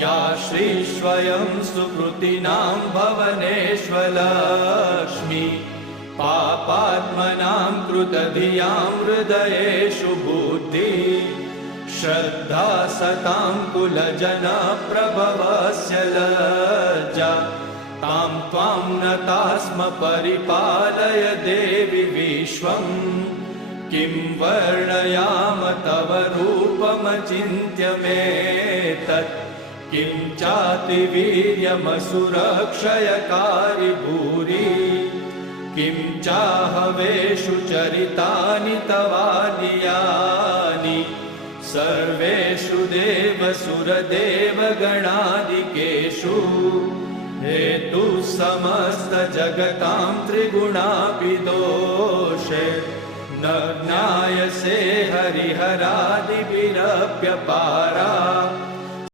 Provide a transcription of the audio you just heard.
या श्रीस्वयं सुकृतिनां भवनेष्वलक्ष्मी पापात्मनां कृतधियां हृदयेषु बुद्धि श्रद्धा सतां कुलजनप्रभवस्य लज्जा तां त्वां नता स्म परिपालय देवि विश्वं किं वर्णयाम तव रूपमचिन्त्यमेतत् किं चातिवीर्यमसुरक्षयकारि भूरि किं चाहवेषु चरितानि तवादियानि सर्वेषु देवसुरदेवगणादिकेषु हेतु समस्त जगतां त्रिगुणापि दोषे न ज्ञायसे हरिहरादिभिरप्यपारा